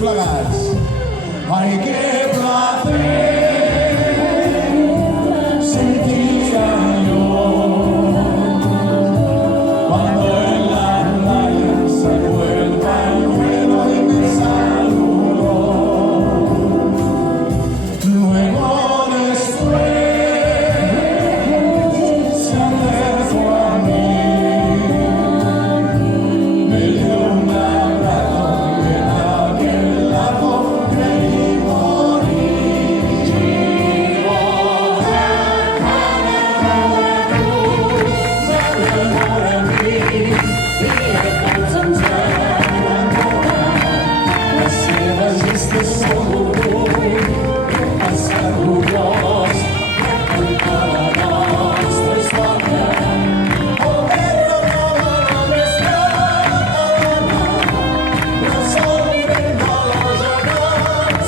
plegats. Ai, que placer sentía yo cuando en la playa sacó el pañuelo y me saludó. Luego después se acercó a mí, me dio un abrazo y en aquel lazo creí morir. Les seves gestes són orgull, passar orgullós per contar la nostra història. El verd de la més catalana, bressol ben velosa de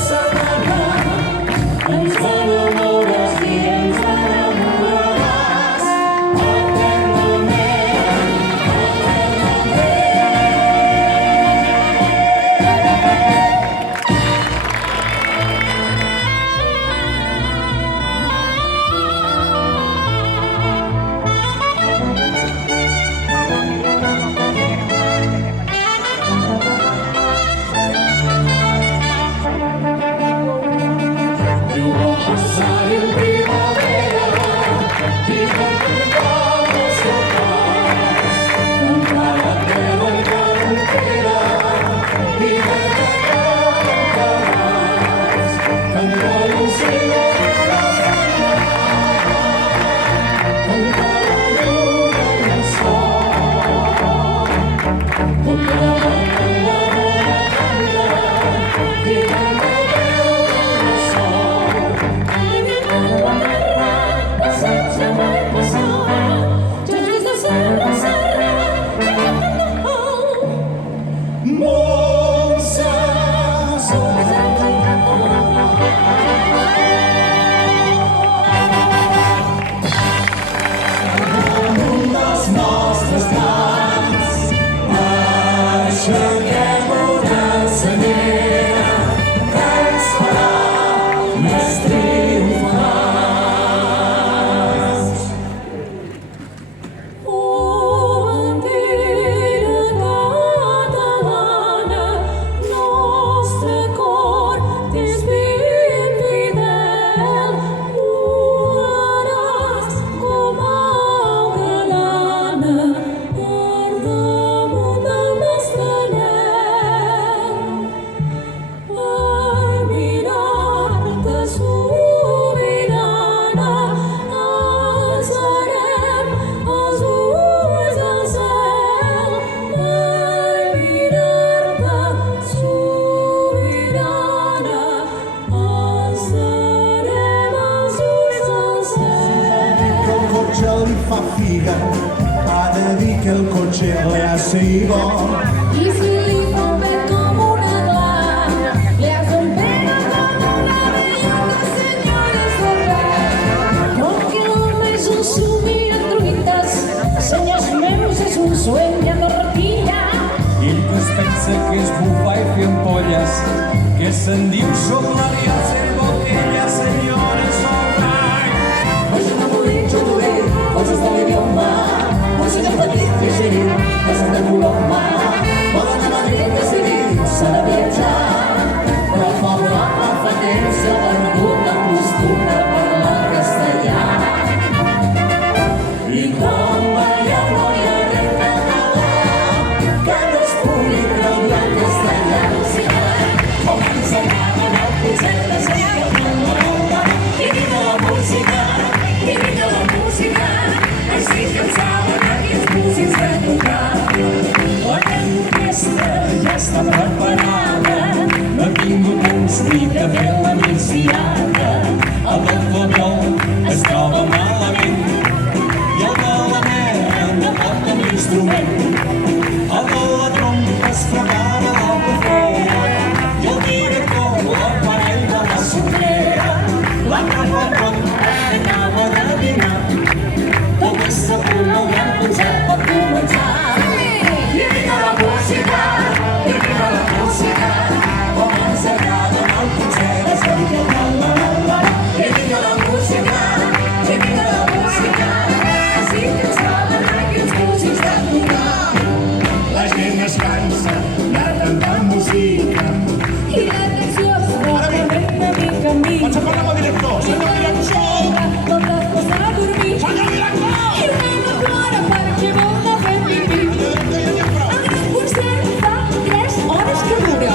setmana. Ens enamores i ens enamoraràs eternament, Diu passar en primavera, divertir els sopars, encara queden carretera, divertir encarats, encara l'ocell de la feina, encara la lluna i el sol, encara la bona canta, i canta el veu del sol. Les nostres mans aixequem una senyera que ens farà més triomfants. Bandera catalana, nostre cor t'és ben fidel. Volaràs com a galana per damunt del nostre anhel. Per mirar-te sobirana, alçarem els ulls al cel. Per mirar-te sobirana, alçarem els ulls al cel. Que el cotxe li fa figa, ha de dir que el cotxe le hace higo. Y si li fa vent com una gla, le hacen pena como una bellota senyora Sorrel. Con kilómetros subien truites, senyors meus, és un sueño de raquilla. Ell que es pensa que és bufar i fer ampolles, que se'n diu Solari al cervo, que ella senyora Solari. Hoje não morri, tudo bem, hoje estou em Roma. Hoje não pode fugir, essa não é Roma. Bola na Madrid, decidir, será viatjar. Però fa Europa, fa temps, la verdura acostuma a parlar castellà. I com veieu, no hi ha res català que no es pugui treure en castellà. Com ens agrada el concert de Sevilla, i vinga la música, així que en saben aquells músics de tocar. L'orquestra ja està preparada, no ha tingut temps ni de fer la migdiada. El del flabiol es troba malament i el de la nera no porta l'instrument. El de la trompa es prepara la bufera i el director l'aparell de la sombrera. La preparant anava de dinar, aquesta punt el gran concert pot començar. I vinga la música, com dansa, la tanta música. I l'atenció probablement una mica mi. Vaig a parlar amb el director. Senyor director! No t'has posat a dormir. Senyor director! I el nen plora perquè vol anar a fer pipí. El concert fa 3 hores que dura.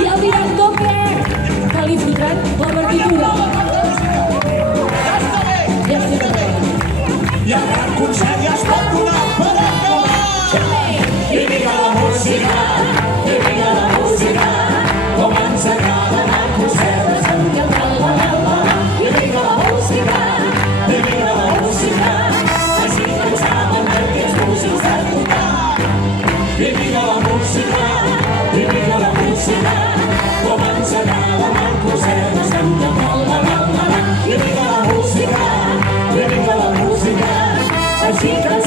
I el director què? Que li fotran la partitura. Ja estic d'acord. I el gran concert ja es pot donar per acabar. I vinga la música, i vinga la música, com ens agrada anar al concert de Sant Joan. La, la, la, la. I vinga la música, i vinga la música, així que en saben d'aquests músics de tocar. I vinga la música, i vinga la música, com ens agrada anar al concert de Sant Joan. La, la, la, la. I vinga la música, i vinga la música, així que ens